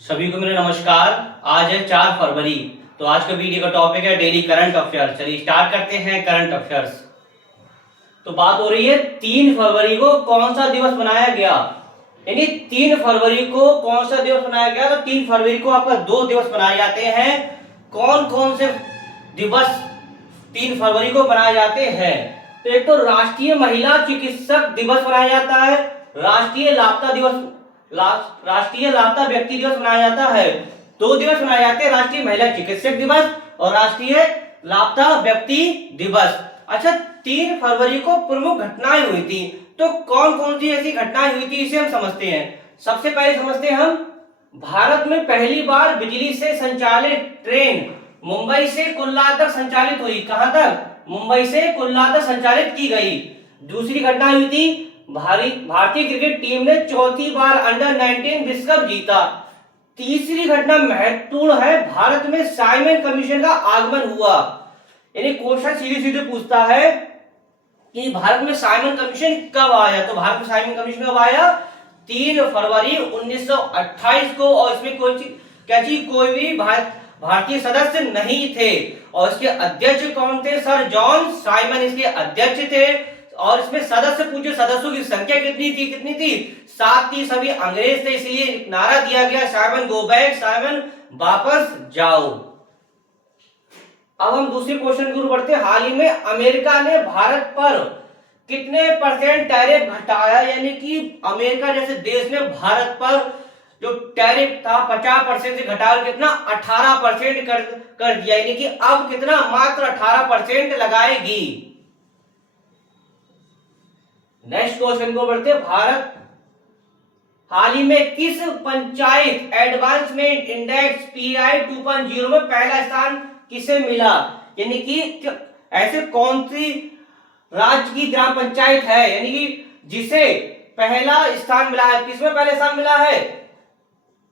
सभी को मेरा नमस्कार। आज है 4 फरवरी। तो आज का वीडियो का टॉपिक है डेली करंट अफेयर्स। चलिए स्टार्ट करते हैं करंट अफेयर्स। तो बात हो रही है 3 फरवरी को कौन सा दिवस मनाया गया, यानी 3 फरवरी को कौन सा दिवस मनाया गया। तो 3 फरवरी को आपका 2 दिवस मनाए जाते हैं। कौन कौन से दिवस 3 फरवरी को मनाए जाते हैं? तो एक तो राष्ट्रीय महिला चिकित्सक दिवस मनाया जाता है, राष्ट्रीय लापता दिवस, राष्ट्रीय लापता व्यक्ति दिवस मनाया जाता है। 2 दिवस मनाए जाते हैं, राष्ट्रीय महिला चिकित्सक दिवस और राष्ट्रीय लापता व्यक्ति दिवस। अच्छा, 3 फरवरी को प्रमुख घटनाएं हुई थी, तो कौन कौन सी ऐसी घटनाएं हुई थी इसे हम समझते हैं। सबसे पहले समझते हैं हम, भारत में पहली बार बिजली से संचालित ट्रेन मुंबई से कुल्ला तक संचालित हुई। कहां तक? मुंबई से कुल्ला तक संचालित की गई। दूसरी घटना हुई थी, भारतीय क्रिकेट टीम ने चौथी बार अंडर-19 विश्व कप जीता। तीसरी घटना महत्वपूर्ण है, भारत में साइमन कमीशन का आगमन हुआ। यानी क्वेश्चन सीधे सीधे पूछता है कि भारत में साइमन कमीशन कब आया। तो भारत में साइमन कमीशन कब आया? 3 फरवरी 1928 को। और इसमें कोई भी भारतीय सदस्य नहीं थे। और इसके अध्यक्ष कौन थे? सर जॉन साइमन इसके अध्यक्ष थे। और इसमें सदस्य पूछे, सदस्यों की संख्या कितनी थी? 7 थी। सभी अंग्रेज थे, इसलिए नारा दिया गया साइमन गो बैक, साइमन वापस जाओ। अब हम दूसरे क्वेश्चन की ओर बढ़ते हैं। हाल ही में अमेरिका ने भारत पर कितने % टैरिफ घटाया? यानी कि अमेरिका जैसे देश ने भारत पर जो टैरिफ था 50% से घटाकर कितना 18% कर दिया। यानी कि अब कितना? मात्र 18% लगाएगी। नेक्स्ट क्वेश्चन को बढ़ते हैं। भारत हाल ही में किस पंचायत एडवांसमेंट इंडेक्स PI 2.0 में पहला स्थान किसे मिला? यानी कि ऐसे कौन सी राज्य की ग्राम पंचायत है यानी कि जिसे पहला स्थान मिला है? किसमें पहला स्थान मिला है?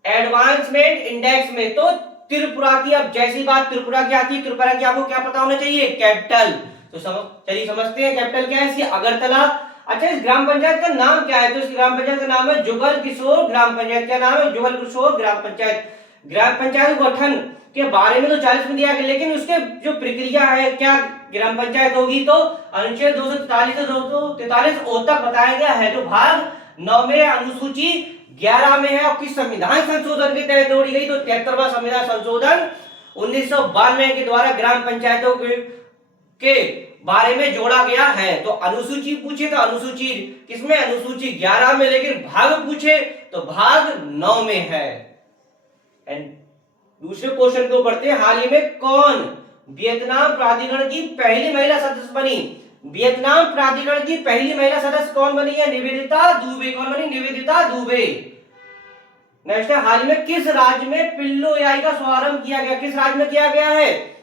एडवांसमेंट इंडेक्स में। तो त्रिपुरा की। अब जैसी बात त्रिपुरा की आती है, त्रिपुरा की आपको क्या पता होना चाहिए? कैपिटल। तो चलिए समझते हैं कैपिटल क्या है इसकी। अगरतला। अच्छा, इस ग्राम पंचायत का नाम क्या है? तो इस ग्राम पंचायत का नाम है जुगल किशोर ग्राम पंचायत। क्या नाम है? जुगल किशोर ग्राम पंचायत। ग्राम पंचायत गठन के बारे में तो 40 में दिया गया, लेकिन उसके जो प्रक्रिया है, क्या ग्राम पंचायत होगी, तो अनुच्छेद 243 से 243 ओ तक बताया गया है। जो भाग 9 में अनुसूची 11 में है। और किस संविधान संशोधन के तहत जोड़ी गई? तो 73वां संविधान संशोधन 1992 के द्वारा ग्राम पंचायतों के बारे में जोड़ा गया है। तो अनुसूची पूछे तो अनुसूची किसमें? अनुसूची 11 में। लेकिन भाग पूछे तो भाग 9 में है। एंड दूसरे क्वेश्चन को पढ़ते हैं। हाल ही में कौन वियतनाम प्राधिकरण की पहली महिला सदस्य बनी? वियतनाम प्राधिकरण की पहली महिला सदस्य कौन बनी है? निवेदिता दुबे। कौन बनी? निवेदिता दुबे। नेक्स्ट है, हाल ही में किस राज्य में पिल्लो एआई का शुभारंभ किया गया? किस राज्य में किया गया है?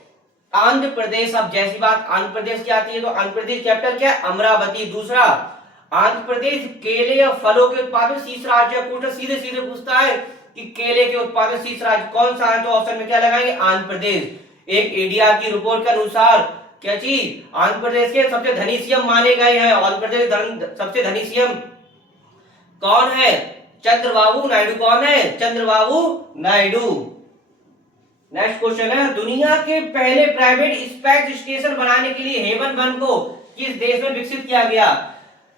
आंध्र प्रदेश। अब जैसी बात आंध्र प्रदेश की आती है, तो आंध्र प्रदेश कैपिटल क्या है? अमरावती। दूसरा, आंध्र प्रदेश केले या फलों के उत्पादन शीर्ष राज्य। क्वेश्चन सीधे सीधे पूछता है कि केले के उत्पादन शीर्ष राज्य कौन सा है? तो ऑप्शन में क्या लगाएंगे? आंध्र प्रदेश। एक एडीआर की रिपोर्ट के अनुसार क्या चीज? आंध्र प्रदेश के सबसे धनी सीएम माने गए हैं। आंध्र प्रदेश सबसे धनी सीएम कौन है? चंद्रबाबू नायडू। कौन है? चंद्रबाबू नायडू। नेक्स्ट क्वेश्चन है, दुनिया के पहले प्राइवेट स्पेस स्टेशन बनाने के लिए हेवन 1 को किस देश में विकसित किया गया?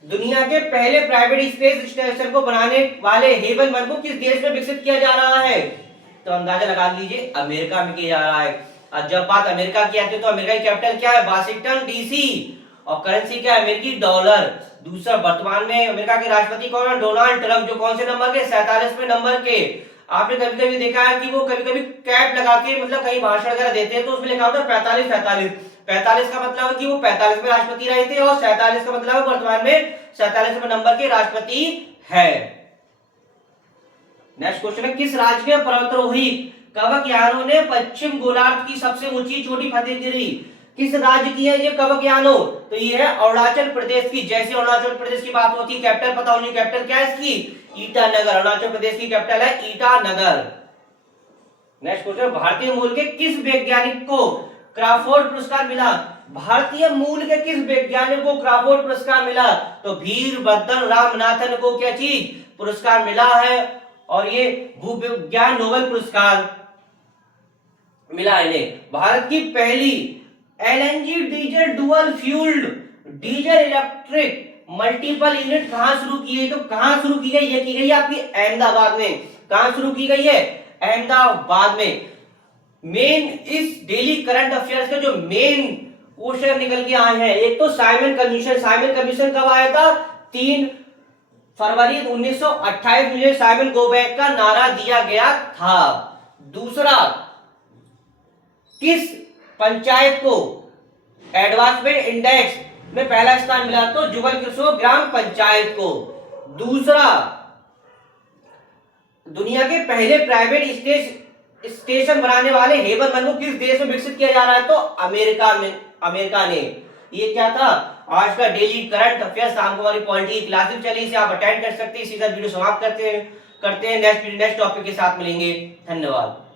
दुनिया के पहले प्राइवेट स्पेस स्टेशन को बनाने वाले हेवन 1 को किस देश में विकसित किया जा रहा है? तो अंदाजा लगा लीजिए, अमेरिका में किया जा रहा है। और जब बात अमेरिका की आती है, तो अमेरिका की कैपिटल क्या है? Washington DC. और करेंसी क्या है? अमेरिकी डॉलर। दूसरा, वर्तमान में अमेरिका के राष्ट्रपति कौन है? Donald Trump. जो कौन से नंबर के? 47वें नंबर के। आपने कभी कभी देखा है कि वो कभी कभी कैप लगा के मतलब कहीं भाषण वगैरह देते हैं, तो उसमें लिखा होता है 45 का मतलब है कि वो 45वें राष्ट्रपति रहे थे। और 47 का मतलब है वर्तमान में 47वें नंबर के राष्ट्रपति है। नेक्स्ट क्वेश्चन है, किस राज्य के पर्वतारोही कवकयानों ने पश्चिम गोलार्ध की सबसे ऊंची चोटी फतेह करी? किस राज्य की है ये कवकयानो? तो ये है अरुणाचल प्रदेश की। जैसे अरुणाचल प्रदेश की बात होती है, कैपिटल पता होनी। कैपिटल क्या है इसकी? ईटानगर। अरुणाचल प्रदेश की कैपिटल है ईटानगर। नेक्स्ट क्वेश्चन, भारतीय मूल के किस वैज्ञानिक को क्राफोर्ड पुरस्कार मिला? भारतीय मूल के किस वैज्ञानिक को क्राफोर्ड पुरस्कार मिला? तो वीरभद्र रामनाथन को क्या चीज पुरस्कार मिला है? और ये भूविज्ञान नोबेल पुरस्कार मिला इन्हें। भारत की पहली LNG diesel dual fuelled diesel electric multiple unit कहां शुरू की है? तो कहां शुरू की गई? ये की गई आपकी अहमदाबाद में। कहां शुरू की गई है? अहमदाबाद में। मेन इस डेली करंट अफेयर्स के जो मेन क्वेश्चन निकल के आए हैं, एक तो साइमन कमीशन। साइमन कमीशन कब आया था? 3 फरवरी 1928 में साइमन गोबैक का नारा दिया गया था। दूसरा, किस पंचायत को एडवांसमेंट इंडेक्स में पहला स्थान मिला? तो जुगल किशोर ग्राम पंचायत को। दूसरा, दुनिया के पहले प्राइवेट स्टेशन बनाने वाले हेबर वन को किस देश में विकसित किया जा रहा है? तो अमेरिका ने। ये क्या था? आज का डेली करंट अफेयर्स। शाम को हमारी पॉलिटी की क्लासेस चली, इसे आप अटेंड कर सकते हैं। इसी तरह वीडियो समाप्त करते हैं नेक्स्ट टॉपिक के साथ मिलेंगे। धन्यवाद।